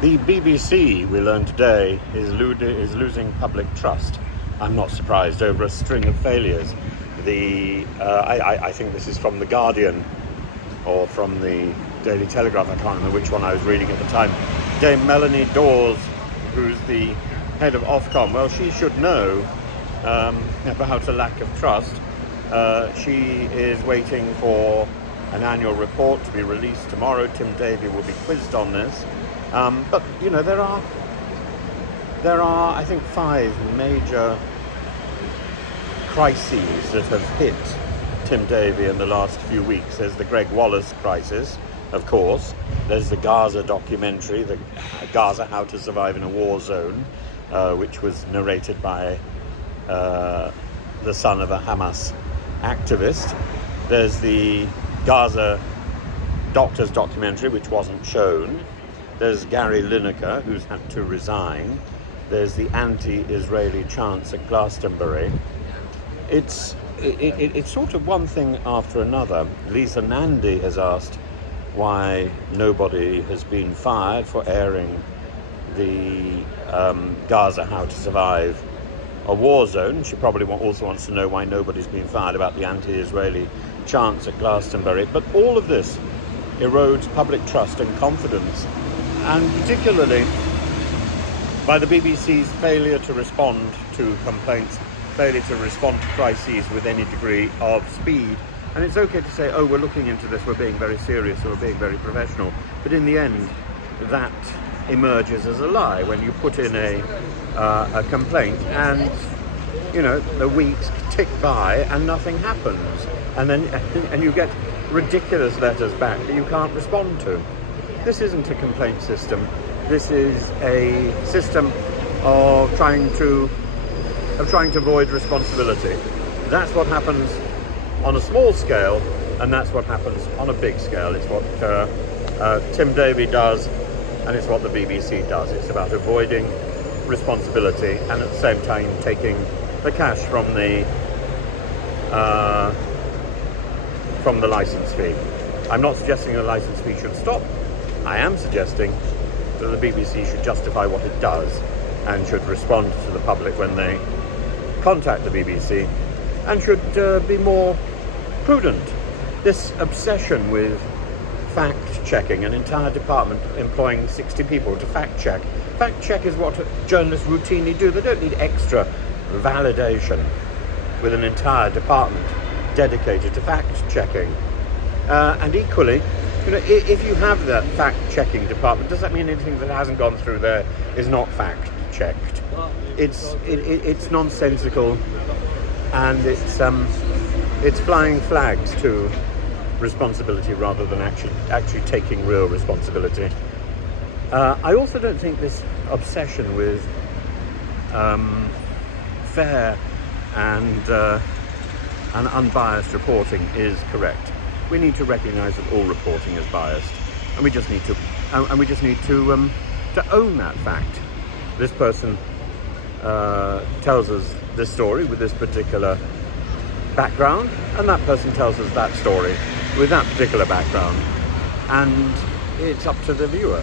The BBC, we learned today, is losing public trust. I'm not surprised over a string of failures. I think this is from The Guardian or from the Daily Telegraph, I can't remember which one I was reading at the time. Dame Melanie Dawes, who's the head of Ofcom, well, she should know about a lack of trust. She is waiting for an annual report to be released tomorrow. Tim Davie will be quizzed on this. But you know, there are I think 5 major crises that have hit Tim Davie in the last few weeks. There's the Greg Wallace crisis, of course. There's the Gaza documentary, the Gaza: How to Survive in a War Zone, which was narrated by the son of a Hamas activist. There's the Gaza doctors documentary, which wasn't shown. There's Gary Lineker, who's had to resign. There's the anti-Israeli chants at Glastonbury. It's sort of one thing after another. Lisa Nandy has asked why nobody has been fired for airing the Gaza: How to Survive a War Zone. She probably also wants to know why nobody's been fired about the anti-Israeli chants at Glastonbury. But all of this erodes public trust and confidence, and particularly by the BBC's failure to respond to complaints, failure to respond to crises with any degree of speed. And it's okay to say, oh, we're looking into this, we're being very serious, or we're being very professional. But in the end, that emerges as a lie when you put in a complaint and, you know, the weeks tick by and nothing happens. And you get ridiculous letters back that you can't respond to. This isn't a complaint system. This is a system of trying to avoid responsibility. That's what happens on a small scale, and that's what happens on a big scale. It's what Tim Davie does, and it's what the BBC does. It's about avoiding responsibility and at the same time taking the cash from the license fee. I'm not suggesting the license fee should stop. I am suggesting that the BBC should justify what it does and should respond to the public when they contact the BBC, and should be more prudent. This obsession with fact-checking, an entire department employing 60 people to fact-check. Fact-check is what journalists routinely do. They don't need extra validation with an entire department dedicated to fact-checking. And equally, you know, if you have that fact-checking department, does that mean anything that hasn't gone through there is not fact-checked? It's nonsensical, and it's flying flags to responsibility rather than actually taking real responsibility. I also don't think this obsession with fair and unbiased reporting is correct. We need to recognise that all reporting is biased, and we just need to own that fact. This person tells us this story with this particular background, and that person tells us that story with that particular background, and it's up to the viewer.